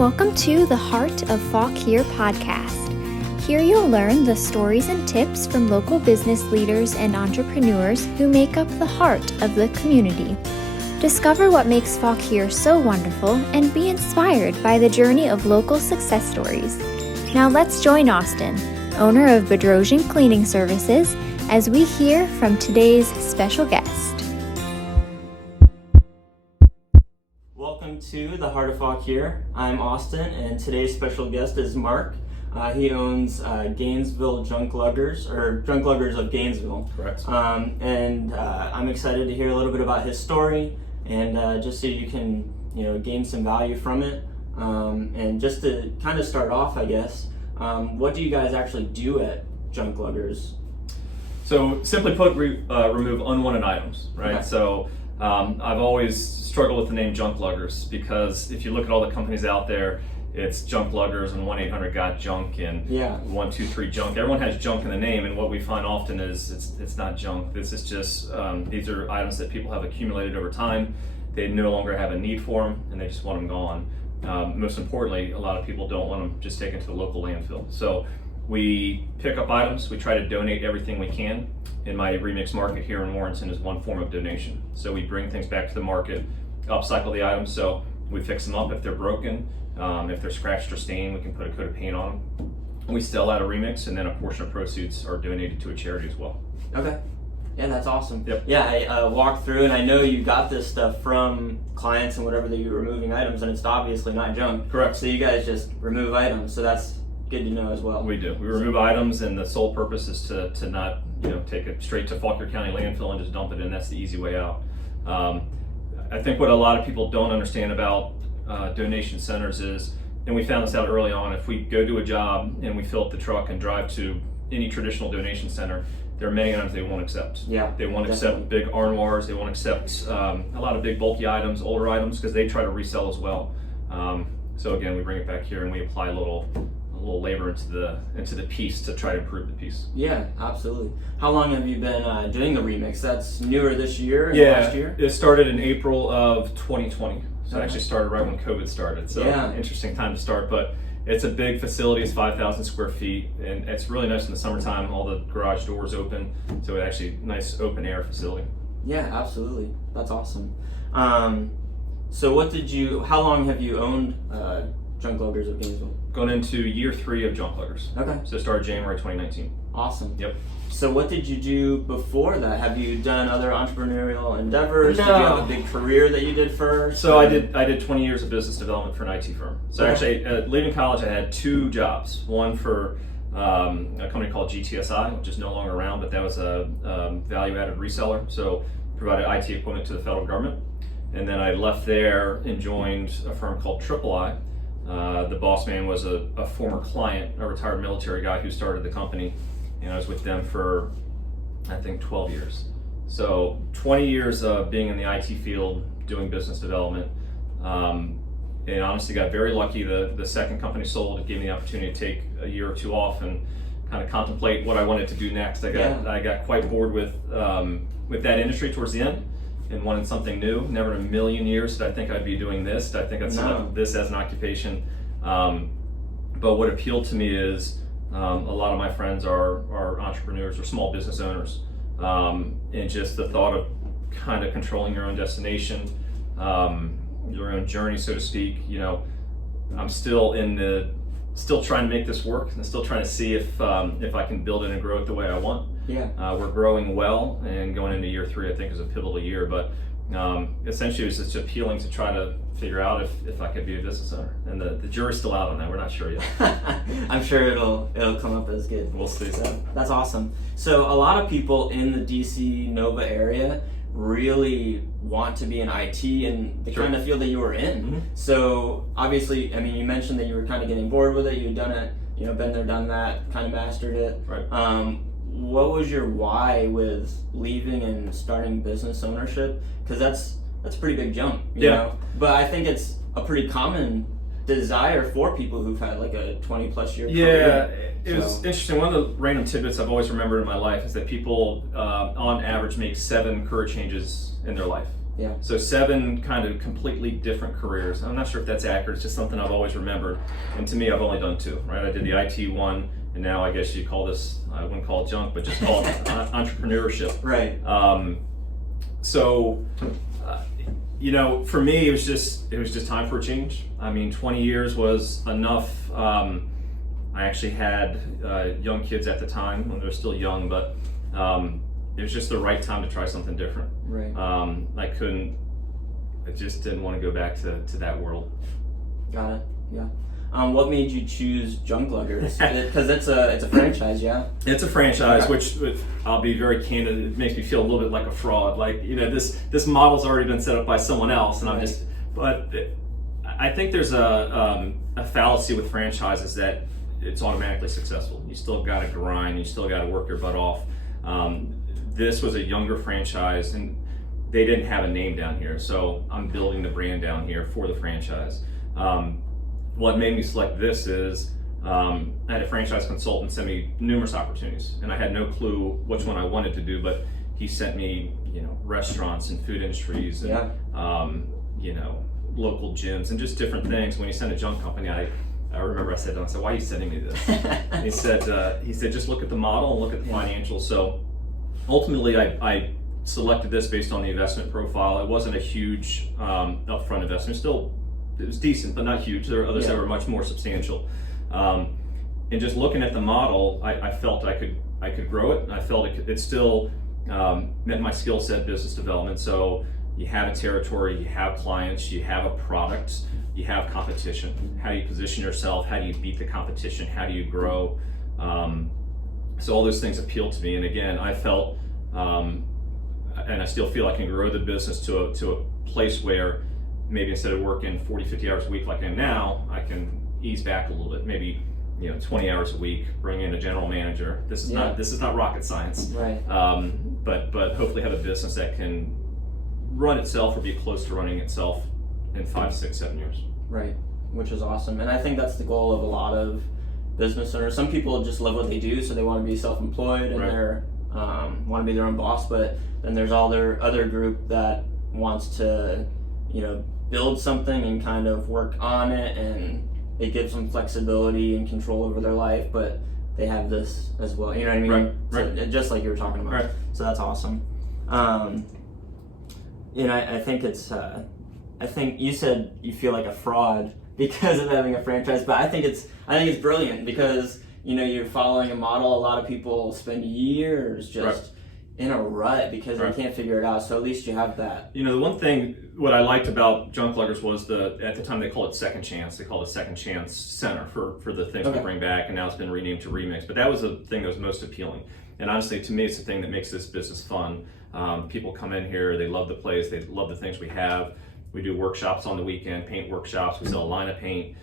Welcome to the Heart of Fauquier podcast. Here you'll learn the stories and tips from local business leaders and entrepreneurs who make up the heart of the community. Discover what makes Fauquier so wonderful and be inspired by the journey of local success stories. Now let's join Austin, owner of Bedrosian Cleaning Services, as we hear from today's special guest. Welcome to the Heart of Fauquier. I'm Austin, and today's special guest is Mark. He owns Gainesville JunkLuggers, or JunkLuggers of Gainesville. Correct. I'm excited to hear a little bit about his story, and just so you can, gain some value from it. And just to kind of start off, I guess, what do you guys actually do at JunkLuggers? So simply put, we remove unwanted items, right? Okay. So I've always struggled with the name JunkLuggers because if you look at all the companies out there, it's JunkLuggers and 1-800-GOT-JUNK and 123-JUNK. Everyone has junk in the name, and what we find often is it's not junk. This is just these are items that people have accumulated over time. They no longer have a need for them, and they just want them gone. Most importantly, a lot of people don't want them just taken to the local landfill. So we pick up items. We try to donate everything we can. In my remix market here in Warrenton is one form of donation. So we bring things back to the market, upcycle the items. So we fix them up if they're broken. If they're scratched or stained, we can put a coat of paint on them. We sell out a remix, and then a portion of proceeds are donated to a charity as well. Okay. Yeah, that's awesome. Yep. Yeah, I walked through, and I know you got this stuff from clients and whatever that you're removing items, and it's obviously not junk. Correct. So you guys just remove items, so that's good to know as well. We do. We remove items, and the sole purpose is to not take it straight to Fauquier County landfill and just dump it in. That's the easy way out. I think what a lot of people don't understand about donation centers is, and we found this out early on, if we go do a job and we fill up the truck and drive to any traditional donation center, there are many items they won't accept. Yeah, they won't definitely. accept big armoires. They won't accept a lot of big bulky items, older items, because they try to resell as well. So again, we bring it back here and we apply a little labor into the piece to try to improve the piece. Yeah, absolutely. How long have you been doing the remix? That's newer this year and last year? It started in April of 2020. So Okay. it actually started right when COVID started. So Yeah. interesting time to start, but it's a big facility. It's 5,000 square feet, and it's really nice in the summertime. All the garage doors open, so it's actually a nice open air facility. Yeah, absolutely. That's awesome. So how long have you owned JunkLuggers of Gainesville? Going into year 3 of JunkLuggers. Okay. So it started January 2019. Awesome. Yep. So what did you do before that? Have you done other entrepreneurial endeavors? No. Did you have a big career that you did first? So I did 20 years of business development for an IT firm. So Okay. actually, leaving college, I had 2 jobs. One for a company called GTSI, which is no longer around, but that was a value-added reseller. So provided IT equipment to the federal government. And then I left there and joined a firm called III. The boss man was a former client, a retired military guy who started the company, and I was with them for, I think, 12 years. So 20 years of being in the IT field, doing business development, and honestly got very lucky. The second company sold. It gave me the opportunity to take a year or 2 off and kind of contemplate what I wanted to do next. I got quite bored with that industry towards the end, and wanted something new. Never in a million years did I think I'd be doing this. Did I think I'd set up this as an occupation? But what appealed to me is a lot of my friends are entrepreneurs or small business owners, and just the thought of kind of controlling your own destination, your own journey, so to speak. I'm still trying to make this work, and still trying to see if I can build it and grow it the way I want. Yeah. We're growing well, and going into year 3, I think, is a pivotal year. But essentially, it was just appealing to try to figure out if I could be a business owner. And the jury's still out on that. We're not sure yet. I'm sure it'll come up as good. We'll see. So that's awesome. So a lot of people in the DC Nova area really want to be in IT and the Sure. kind of field that you were in. Mm-hmm. So obviously, you mentioned that you were kind of getting bored with it. You'd done it, been there, done that, kind of mastered it. Right. What was your why with leaving and starting business ownership? Because that's a pretty big jump, you know? But I think it's a pretty common desire for people who've had like a 20+ year career. It was interesting. One of the random tidbits I've always remembered in my life is that people on average make 7 career changes in their life. Yeah. So 7 kind of completely different careers. I'm not sure if that's accurate. It's just something I've always remembered. And to me, I've only done 2, right? I did the IT one, and now I guess you call this, I wouldn't call it junk, but just call it entrepreneurship. Right. So, you know, for me, it was just time for a change. I mean, 20 years was enough. I actually had young kids at the time when they were still young, but it was just the right time to try something different. Right. I just didn't want to go back to that world. Got it. Yeah. What made you choose JunkLuggers? Because it's a franchise, yeah. It's a franchise, which I'll be very candid. It makes me feel a little bit like a fraud. Like, you know, this model's already been set up by someone else, and right. I think there's a fallacy with franchises that it's automatically successful. You still got to grind. You still got to work your butt off. This was a younger franchise, and they didn't have a name down here, so I'm building the brand down here for the franchise. What made me select this is I had a franchise consultant send me numerous opportunities, and I had no clue which one I wanted to do, but he sent me, you know, restaurants and food industries and you know, local gyms and just different things. When he sent a junk company, I remember I said to him, why are you sending me this? And he said, just look at the model and look at the financials. So ultimately, I selected this based on the investment profile. It wasn't a huge upfront investment. Still, it was decent, but not huge. There were others that were much more substantial. And just looking at the model, I felt I could grow it, and I felt it still met my skill set, business development. So you have a territory, you have clients, you have a product, you have competition. How do you position yourself? How do you beat the competition? How do you grow? So all those things appealed to me. And again, I felt, and I still feel I can grow the business to a place where maybe instead of working 40, 50 hours a week like I am now, I can ease back a little bit. Maybe, you know, 20 hours a week, bring in a general manager. This is not rocket science. Right. But hopefully have a business that can run itself or be close to running itself in 5, 6, 7 years. Right, which is awesome. And I think that's the goal of a lot of business owners. Some people just love what they do, so they want to be self-employed and they're want to be their own boss. But then there's all their other group that wants to, you know, build something and kind of work on it, and it gives them flexibility and control over their life, but they have this as well. You know what I mean? Right. So, just like you were talking about. Right. So that's awesome. You know, I think it's. I think you said you feel like a fraud because of having a franchise, but I think it's brilliant because, you know, you're following a model. A lot of people spend years just in a rut because they can't figure it out. So at least you have that. You know, the one thing, what I liked about JunkLuggers was at the time they called it Second Chance. They called it Second Chance Center for the things we bring back, and now it's been renamed to Remix. But that was the thing that was most appealing. And honestly, to me, it's the thing that makes this business fun. People come in here, they love the place, they love the things we have. We do workshops on the weekend, paint workshops. We sell a line of paint.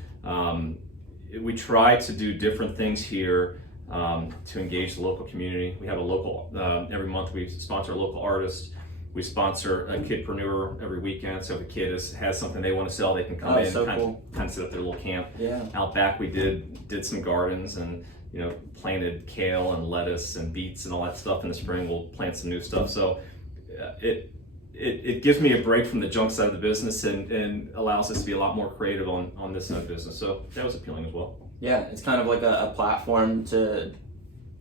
We try to do different things here to engage the local community. We have a local, every month we sponsor a local artist. We sponsor a kidpreneur every weekend. So if a kid has something they want to sell, they can come in and kind of set up their little camp. Yeah. Out back we did some gardens and, you know, planted kale and lettuce and beets and all that stuff. In the spring we'll plant some new stuff. So it gives me a break from the junk side of the business and allows us to be a lot more creative on this side of the business. So that was appealing as well. Yeah, it's kind of like a platform to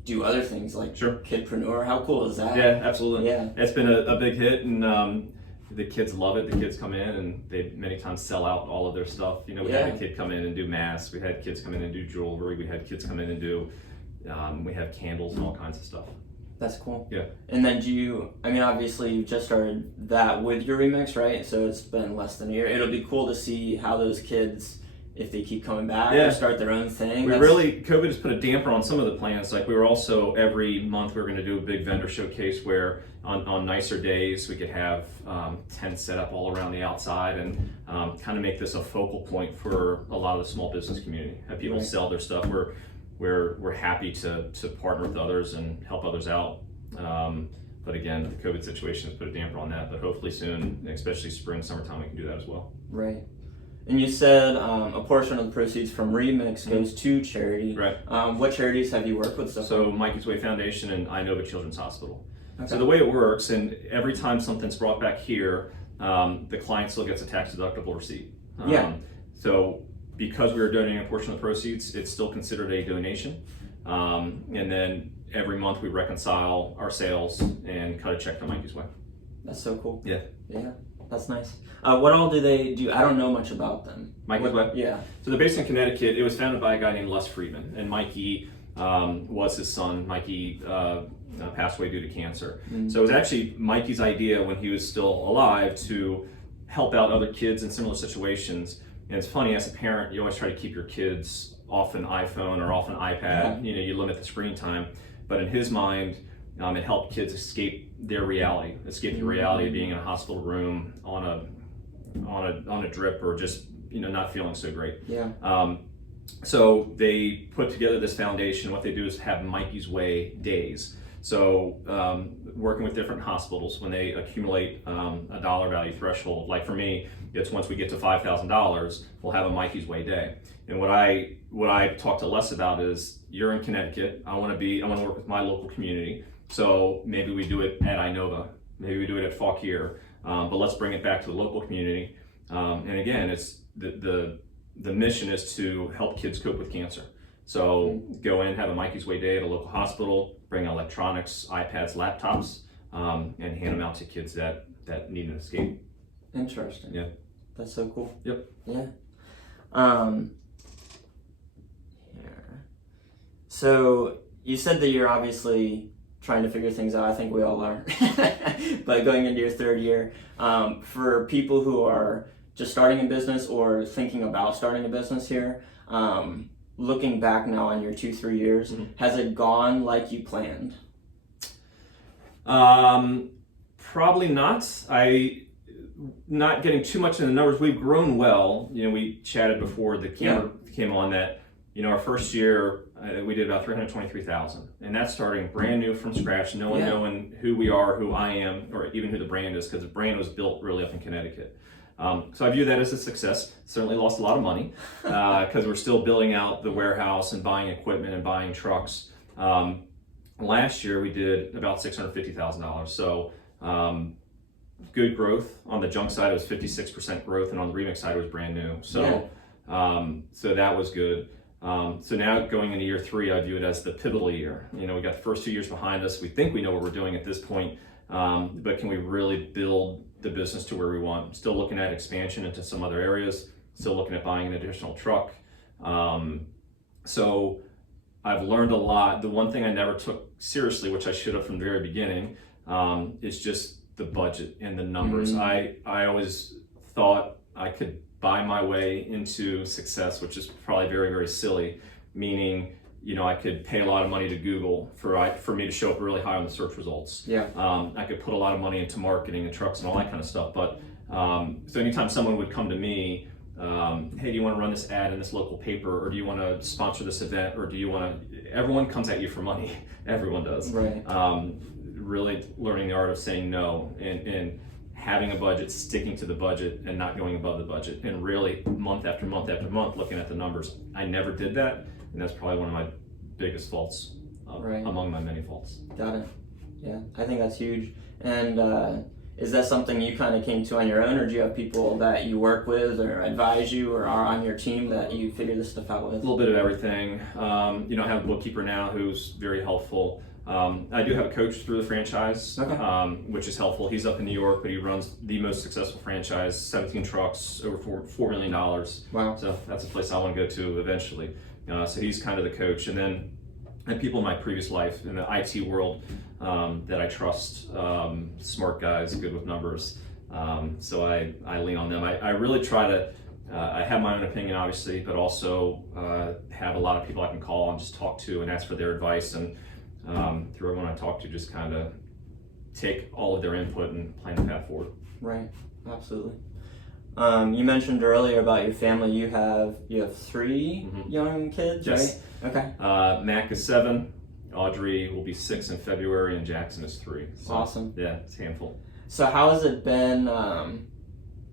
do other things like kidpreneur. How cool is that? Yeah, absolutely. Yeah, it's been a big hit, and the kids love it. The kids come in and they many times sell out all of their stuff. You know, we had a kid come in and do masks. We had kids come in and do jewelry. We had kids come in and do we have candles and all kinds of stuff. That's cool. Yeah. And then obviously you just started that with your Remix, right? So it's been less than a year. It'll be cool to see how those kids, if they keep coming back or start their own thing. COVID has put a damper on some of the plans. Like we were also, every month we were going to do a big vendor showcase where on nicer days we could have tents set up all around the outside and kind of make this a focal point for a lot of the small business community. Have people sell their stuff. We're happy to partner with others and help others out. But again, the COVID situation has put a damper on that. But hopefully soon, especially spring, summertime, we can do that as well. Right. And you said a portion of the proceeds from Remix goes to charity. Right. What charities have you worked with so far? So Mikey's Way Foundation and I Nova Children's Hospital. Okay. So the way it works, and every time something's brought back here, the client still gets a tax-deductible receipt. Yeah. So because we were donating a portion of the proceeds, it's still considered a donation. And then every month we reconcile our sales and cut a check to Mikey's Way. That's so cool. Yeah. Yeah, that's nice. What all do they do? I don't know much about them. Mikey's Way? Yeah. So they're based in Connecticut. It was founded by a guy named Les Friedman, and Mikey was his son. Mikey passed away due to cancer. So it was actually Mikey's idea when he was still alive to help out other kids in similar situations. And it's funny, as a parent, you always try to keep your kids off an iPhone or off an iPad. You know, you limit the screen time. But in his mind, it helped kids escape their reality, escape the reality of being in a hospital room on a drip, or just, you know, not feeling so great. Yeah. So they put together this foundation. What they do is have Mikey's Way days. So working with different hospitals, when they accumulate a dollar value threshold, like for me, it's once we get to $5,000, we'll have a Mikey's Way day. And what I talk to Les about is, you're in Connecticut. I want to work with my local community. So maybe we do it at Inova, maybe we do it at Fauquier, but let's bring it back to the local community. And again, it's the mission is to help kids cope with cancer. So go in, have a Mikey's Way day at a local hospital, bring electronics, iPads, laptops, and hand them out to kids that need an escape. Interesting. Yeah. That's so cool. Yep. Yeah. So you said that you're obviously trying to figure things out. I think we all are. But going into your third year, for people who are just starting a business or thinking about starting a business here, looking back now on your 2-3 years, has it gone like you planned? Probably not. Not getting too much in the numbers. We've grown well. You know, we chatted before the camera came on that, you know, our first year we did about $323,000, and that's starting brand new from scratch. No one knowing who we are, who I am, or even who the brand is, because the brand was built really up in Connecticut. So I view that as a success. Certainly lost a lot of money because we're still building out the warehouse and buying equipment and buying trucks. Last year we did about $650,000. So good growth. On the junk side, it was 56% growth, and on the remix side, it was brand new. So so that was good. So now going into year 3, I view it as the pivotal year. You know, we got the first 2 years behind us. We think we know what we're doing at this point, but can we really build the business to where we want? Still looking at expansion into some other areas, still looking at buying an additional truck. So I've learned a lot. The one thing I never took seriously, which I should have from the very beginning, is just the budget and the numbers. I always thought I could buy my way into success, which is probably very, very silly, meaning, you know, I could pay a lot of money to Google for me to show up really high on the search results. I could put a lot of money into marketing and trucks and all that kind of stuff. But so anytime someone would come to me, hey, do you want to run this ad in this local paper, or do you want to sponsor this event, or do you want to, everyone comes at you for money. Everyone does. Right. Really learning the art of saying no, and having a budget, sticking to the budget, and not going above the budget, and really month after month after month looking at the numbers. I never did that, and that's probably one of my biggest faults, among my many faults. Got it. Yeah, I think that's huge. And is that something you kind of came to on your own, or do you have people that you work with or advise you or are on your team that you figure this stuff out with? A little bit of everything. You know, I have a bookkeeper now who's very helpful. I do have a coach through the franchise, which is helpful. He's up in New York, but he runs the most successful franchise, 17 trucks, over $4 million. Wow. So that's a place I want to go to eventually. So he's kind of the coach. And then I have people in my previous life in the IT world that I trust, smart guys, good with numbers. So I lean on them. I really try to, I have my own opinion, obviously, but also have a lot of people I can call and just talk to and ask for their advice. And through everyone I talk to, just kind of take all of their input and plan the path forward. Right, absolutely. You mentioned earlier about your family. You have 3 young kids, yes. Right? Okay. Mac is 7, Audrey will be 6 in February, and Jackson is 3. So, awesome. Yeah, it's a handful. So how has it been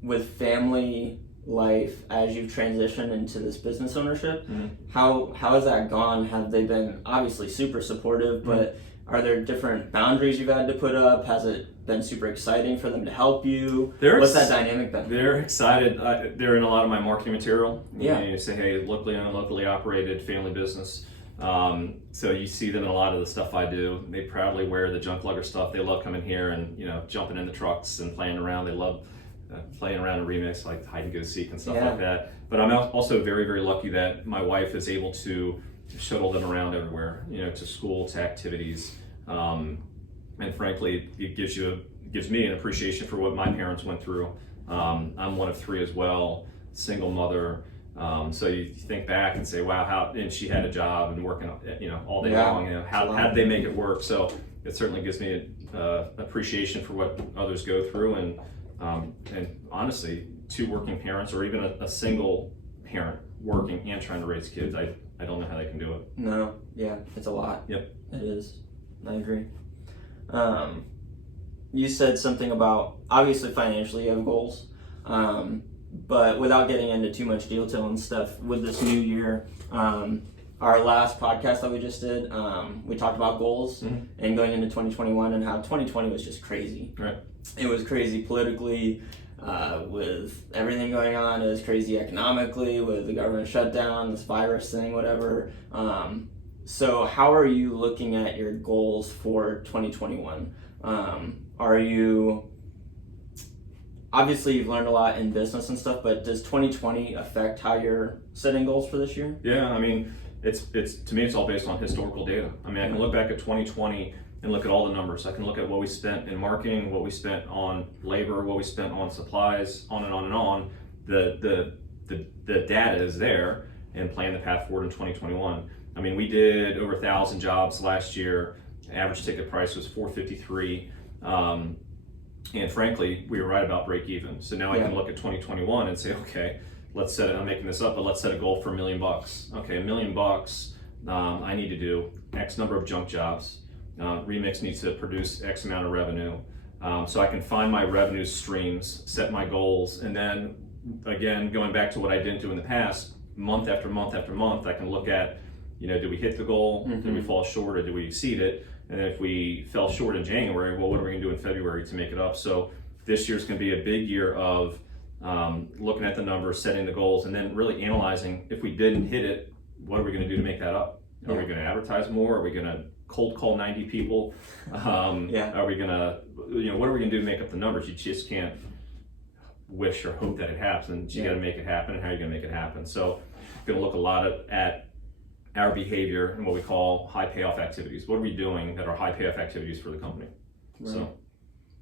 with family life as you've transitioned into this business ownership? How has that gone? Have they been obviously super supportive, but are there different boundaries you've had to put up? Has it been super exciting for them to help you? What's that dynamic been? They're excited. They're in a lot of my marketing material. Yeah. You say, hey, locally owned, locally operated, family business. So you see them in a lot of the stuff I do. They proudly wear the JunkLugger stuff. They love coming here and, jumping in the trucks and playing around. They love playing around in Remix, like hide and go seek and stuff like that. But I'm also very, very lucky that my wife is able to shuttle them around everywhere, to school, to activities. And frankly, it gives me an appreciation for what my parents went through. I'm one of 3 as well, single mother. So you think back and say, wow, and she had a job and working, all day long. How did they make it work? So it certainly gives me appreciation for what others go through, and honestly, 2 working parents, or even a single parent working and trying to raise kids, I don't know how they can do it. No, yeah, it's a lot. Yep, it is. I agree. You said something about, obviously financially you have goals. But without getting into too much detail and stuff, with this new year, our last podcast that we just did, we talked about goals and going into 2021 and how 2020 was just crazy. Right. It was crazy politically, with everything going on. It was crazy economically with the government shutdown, this virus thing, whatever. So how are you looking at your goals for 2021? Are you... Obviously, you've learned a lot in business and stuff, but does 2020 affect how you're setting goals for this year? Yeah, I mean, it's to me, it's all based on historical data. I mean, I can look back at 2020 and look at all the numbers. I can look at what we spent in marketing, what we spent on labor, what we spent on supplies, on and on and on. The data is there, and plan the path forward in 2021. I mean, we did over 1,000 jobs last year. Average ticket price was $453. And frankly, we were right about break even. So now I can look at 2021 and say, okay, let's set it, I'm making this up, but let's set a goal for $1 million. Okay, $1 million, I need to do X number of junk jobs. Remix needs to produce X amount of revenue. So I can find my revenue streams, set my goals, and then again, going back to what I didn't do in the past, month after month after month, I can look at, did we hit the goal? Did we fall short, or did we exceed it? And if we fell short in January, well, what are we going to do in February to make it up? So this year's going to be a big year of looking at the numbers, setting the goals, and then really analyzing, if we didn't hit it, what are we going to do to make that up? Are we going to advertise more? Are we going to cold call 90 people? Are we going to, what are we going to do to make up the numbers? You just can't wish or hope that it happens. You got to make it happen. And how are you going to make it happen? So going to look a lot at our behavior and what we call high payoff activities. What are we doing that are high payoff activities for the company? Right. So.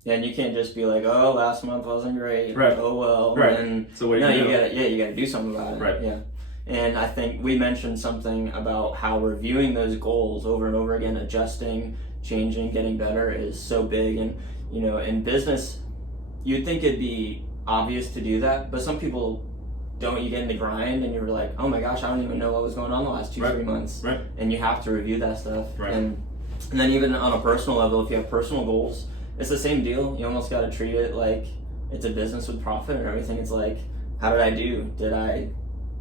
Yeah, and you can't just be like, oh, last month wasn't great. Right. Oh well. Right. And so what do you do? You gotta do something about it. Right. Yeah. And I think we mentioned something about how reviewing those goals over and over again, adjusting, changing, getting better is so big. And in business, you'd think it'd be obvious to do that, but some people don't. You get in the grind and you're like, oh my gosh, I don't even know what was going on the last 2-3 months. Right. And you have to review that stuff. Right. And then even on a personal level, if you have personal goals, it's the same deal. You almost got to treat it like it's a business with profit and everything. It's like, how did I do? Did I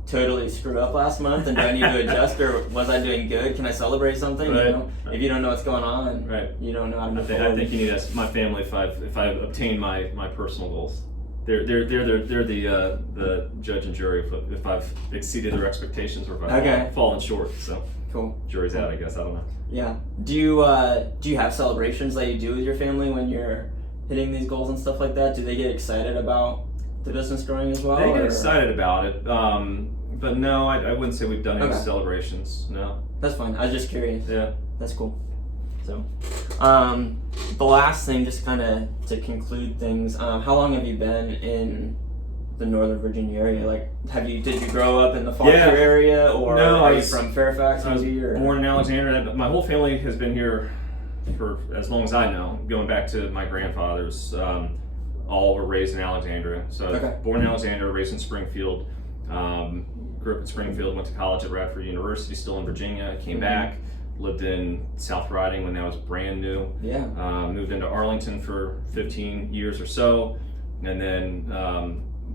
totally screw up last month, and do I need to adjust, or was I doing good? Can I celebrate something? Right. If you don't know what's going on, you don't know how to move forward. I think you need to ask my family if I've obtained my personal goals. They're the judge and jury if I've exceeded their expectations or if I've fallen short. So cool. Jury's out, I guess. I don't know. Yeah. Do you have celebrations that you do with your family when you're hitting these goals and stuff like that? Do they get excited about the business growing as well? They get excited about it, but no, I wouldn't say we've done any celebrations. No. That's fine. I was just curious. Yeah. That's cool. So, the last thing, just kind of to conclude things, how long have you been in the Northern Virginia area? Like, did you grow up in the Fauquier area, or are you from Fairfax? I was born in Alexandria. My whole family has been here for as long as I know, going back to my grandfathers. All were raised in Alexandria. So born in Alexandria, raised in Springfield. Grew up in Springfield, went to college at Radford University, still in Virginia. Came back. Lived in South Riding when that was brand new. Yeah. Moved into Arlington for 15 years or so. And then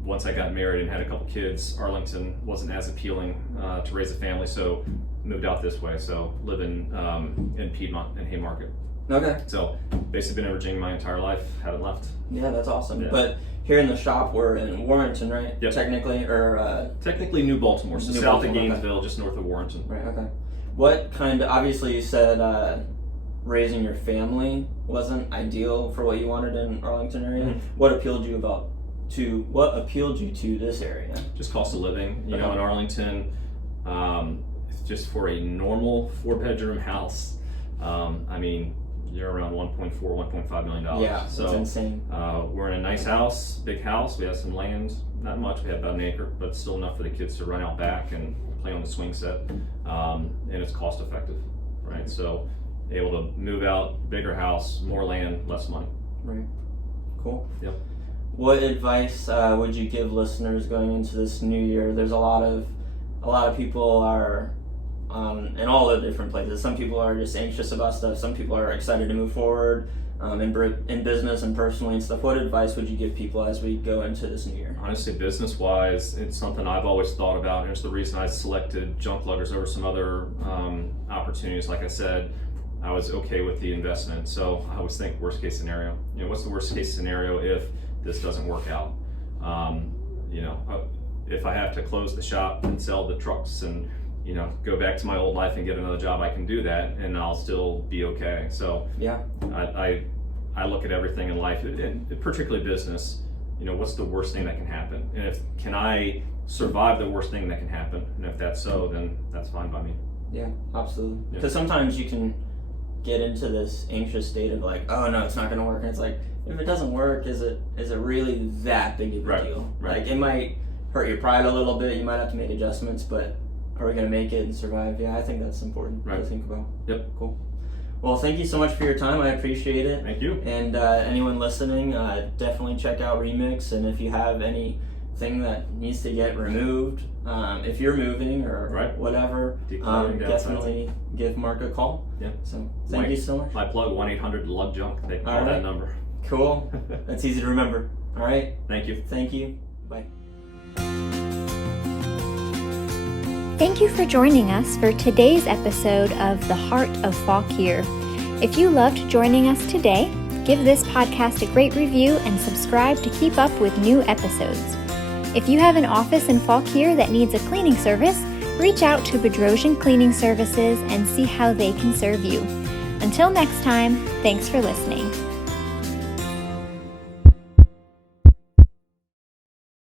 once I got married and had a couple kids, Arlington wasn't as appealing to raise a family. So moved out this way, so live in Piedmont in Haymarket. Okay. So basically been in Virginia my entire life, haven't left. Yeah, that's awesome. Yeah. But here in the shop, we're in Warrenton, right? Yep. Technically, New Baltimore, so New south Baltimore, of okay. Gainesville, just north of Warrenton. Right, okay. What kind of, obviously you said raising your family wasn't ideal for what you wanted in Arlington area. Mm-hmm. What appealed you to this area? Just cost of living, you know, Okay. in Arlington, just for a normal 4-bedroom house, I mean, you're around $1.5 million. Yeah, so it's insane. we're in a nice house, big house. We have some land, not much. We have about an acre, but still enough for the kids to run out back and play on the swing set. And it's cost effective, right? So able to move out, bigger house, more land, less money. Right. Cool. Yep. What advice would you give listeners going into this new year? There's a lot of people are in all the different places. Some people are just anxious about stuff. Some people are excited to move forward in business and personally and stuff. What advice would you give people as we go into this new year? Honestly, business-wise, it's something I've always thought about, and it's the reason I selected JunkLuggers over some other opportunities. Like I said, I was okay with the investment, so I always think worst case scenario. You know, what's the worst case scenario if this doesn't work out? You know, if I have to close the shop and sell the trucks and, you know, go back to my old life and get another job, I can do that and I'll still be okay. So yeah, I look at everything in life, and particularly business, you know, what's the worst thing that can happen? And can I survive the worst thing that can happen? And if that's so, then that's fine by me. Yeah, absolutely. Yeah. Because sometimes you can get into this anxious state of like, oh no, it's not going to work. And it's like, if it doesn't work, is it really that big of a deal? Right. Like, it might hurt your pride a little bit. You might have to make adjustments, but are we going to make it and survive? Yeah, I think that's important to think about. Yep. Cool. Well, thank you so much for your time. I appreciate it. Thank you. And anyone listening, definitely check out Remix. And if you have anything that needs to get removed, if you're moving or whatever, definitely give Mark a call. Yeah. So thank you so much. My plug, 1-800-LUG-JUNK. They can call that number. Cool. That's easy to remember. All right. Thank you. Thank you. Bye. Thank you for joining us for today's episode of The Heart of Fauquier. If you loved joining us today, give this podcast a great review and subscribe to keep up with new episodes. If you have an office in Fauquier that needs a cleaning service, reach out to Bedrosian Cleaning Services and see how they can serve you. Until next time, thanks for listening.